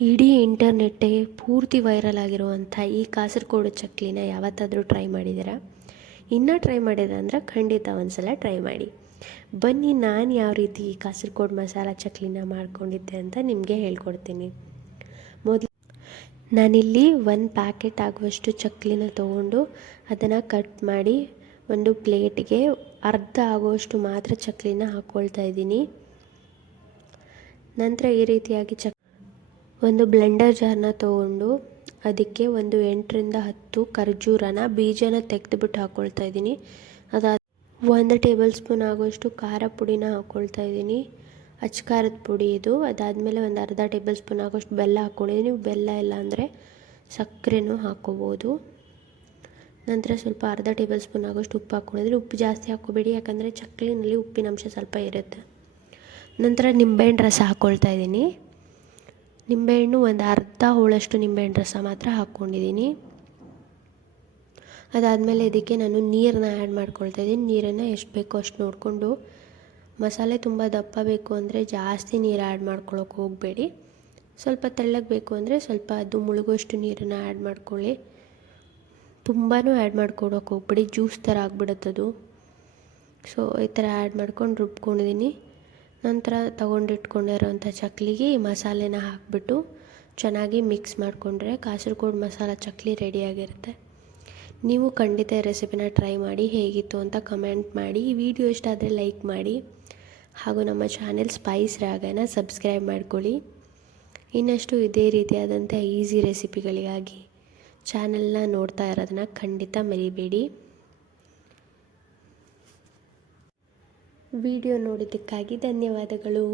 ಇಡೀ ಇಂಟರ್ನೆಟ್ಟೇ ಪೂರ್ತಿ ವೈರಲ್ ಆಗಿರುವಂಥ ಈ ಕಾಸರಗೋಡು ಚಕ್ಲಿನ ಯಾವತ್ತಾದರೂ ಟ್ರೈ ಮಾಡಿದ್ದೀರಾ? ಇನ್ನೂ ಟ್ರೈ ಮಾಡಿದ್ರೆ ಅಂದರೆ ಖಂಡಿತ ಒಂದು ಸಲ ಟ್ರೈ ಮಾಡಿ. ಬನ್ನಿ, ನಾನು ಯಾವ ರೀತಿ ಈ ಕಾಸರಗೋಡು ಮಸಾಲ ಚಕ್ಲಿನ ಮಾಡ್ಕೊಂಡಿದ್ದೆ ಅಂತ ನಿಮಗೆ ಹೇಳ್ಕೊಡ್ತೀನಿ. ಮೊದಲು ನಾನಿಲ್ಲಿ 1 ಪ್ಯಾಕೆಟ್ ಆಗುವಷ್ಟು ಚಕ್ಲಿನ ತೊಗೊಂಡು ಅದನ್ನು ಕಟ್ ಮಾಡಿ ಒಂದು ಪ್ಲೇಟ್ಗೆ ಅರ್ಧ ಆಗುವಷ್ಟು ಮಾತ್ರ ಚಕ್ಲಿನ ಹಾಕ್ಕೊಳ್ತಾ ಇದ್ದೀನಿ. ನಂತರ ಈ ರೀತಿಯಾಗಿ ಒಂದು ಬ್ಲೆಂಡರ್ ಜಾರ್ನ ತೊಗೊಂಡು ಅದಕ್ಕೆ ಒಂದು 8ರಿಂದ 10 ಖರ್ಜೂರನ ಬೀಜನ ತೆಗೆದುಬಿಟ್ಟು ಹಾಕ್ಕೊಳ್ತಾ ಇದ್ದೀನಿ. ಅದಾದ 1 ಟೇಬಲ್ ಸ್ಪೂನ್ ಆಗುವಷ್ಟು ಖಾರ ಪುಡಿನ ಹಾಕ್ಕೊಳ್ತಾ ಇದ್ದೀನಿ, ಅಚ್ಚ ಖಾರದ ಪುಡಿ ಇದು. ಅದಾದಮೇಲೆ ಒಂದು ಅರ್ಧ ಟೇಬಲ್ ಸ್ಪೂನ್ ಆಗುವಷ್ಟು ಬೆಲ್ಲ ಹಾಕ್ಕೊಂಡಿದ್ದೀನಿ. ನೀವು ಬೆಲ್ಲ ಇಲ್ಲ ಅಂದರೆ ಸಕ್ಕರೆನೂ ಹಾಕ್ಕೋಬೋದು. ನಂತರ ಸ್ವಲ್ಪ ಅರ್ಧ ಟೇಬಲ್ ಸ್ಪೂನ್ ಆಗುವಷ್ಟು ಉಪ್ಪು ಹಾಕ್ಕೊಂಡಿದ್ದೀನಿ. ಉಪ್ಪು ಜಾಸ್ತಿ ಹಾಕ್ಕೋಬೇಡಿ, ಯಾಕಂದರೆ ಚಕ್ಲಿನಲ್ಲಿ ಉಪ್ಪಿನ ಅಂಶ ಸ್ವಲ್ಪ ಇರುತ್ತೆ. ನಂತರ ನಿಂಬೆಹಣ್ಣು ರಸ ಹಾಕ್ಕೊಳ್ತಾ ಇದ್ದೀನಿ. ನಿಂಬೆಹಣ್ಣು ಒಂದು ಅರ್ಧ ಹೋಳಷ್ಟು ನಿಂಬೆಹಣ್ಣು ರಸ ಮಾತ್ರ ಹಾಕ್ಕೊಂಡಿದ್ದೀನಿ. ಅದಾದಮೇಲೆ ಇದಕ್ಕೆ ನಾನು ನೀರನ್ನ ಆ್ಯಡ್ ಮಾಡ್ಕೊಳ್ತಾ ಇದ್ದೀನಿ. ನೀರನ್ನು ಎಷ್ಟು ಬೇಕೋ ಅಷ್ಟು ನೋಡಿಕೊಂಡು, ಮಸಾಲೆ ತುಂಬ ದಪ್ಪ ಬೇಕು ಅಂದರೆ ಜಾಸ್ತಿ ನೀರು ಆ್ಯಡ್ ಮಾಡ್ಕೊಳ್ಳೋಕೆ ಹೋಗಬೇಡಿ. ಸ್ವಲ್ಪ ತೆಳ್ಳಗೆ ಬೇಕು ಅಂದರೆ ಸ್ವಲ್ಪ ಅದು ಮುಳುಗುವಷ್ಟು ನೀರನ್ನು ಆ್ಯಡ್ ಮಾಡ್ಕೊಳ್ಳಿ. ತುಂಬಾ ಆ್ಯಡ್ ಮಾಡ್ಕೊಡೋಕೆ ಹೋಗ್ಬೇಡಿ, ಜ್ಯೂಸ್ ಥರ ಆಗಿಬಿಡುತ್ತದು. ಸೊ ಈ ಥರ ಆ್ಯಡ್ ಮಾಡ್ಕೊಂಡು ರುಬ್ಕೊಂಡಿದ್ದೀನಿ. ನಂತರ ತೊಗೊಂಡಿಟ್ಕೊಂಡಿರೋಂಥ ಚಕ್ಲಿಗೆ ಈ ಮಸಾಲೆನ ಹಾಕಿಬಿಟ್ಟು ಚೆನ್ನಾಗಿ ಮಿಕ್ಸ್ ಮಾಡಿಕೊಂಡ್ರೆ ಕಾಸರಗೋಡು ಮಸಾಲ ಚಕ್ಲಿ ರೆಡಿಯಾಗಿರುತ್ತೆ. ನೀವು ಖಂಡಿತ ಈ ರೆಸಿಪಿನ ಟ್ರೈ ಮಾಡಿ, ಹೇಗಿತ್ತು ಅಂತ ಕಮೆಂಟ್ ಮಾಡಿ. ಈ ವಿಡಿಯೋ ಇಷ್ಟ ಆದರೆ ಲೈಕ್ ಮಾಡಿ, ಹಾಗೂ ನಮ್ಮ ಚಾನೆಲ್ ಸ್ಪೈಸ್ ರಾಗನ ಸಬ್ಸ್ಕ್ರೈಬ್ ಮಾಡ್ಕೊಳ್ಳಿ. ಇನ್ನಷ್ಟು ಇದೇ ರೀತಿಯಾದಂಥ ಈಸಿ ರೆಸಿಪಿಗಳಿಗಾಗಿ ಚಾನೆಲ್ನ ನೋಡ್ತಾ ಇರೋದನ್ನ ಖಂಡಿತ ಮರಿಬೇಡಿ. ವಿಡಿಯೋ ನೋಡಿದ್ದಕ್ಕಾಗಿ ಧನ್ಯವಾದಗಳು.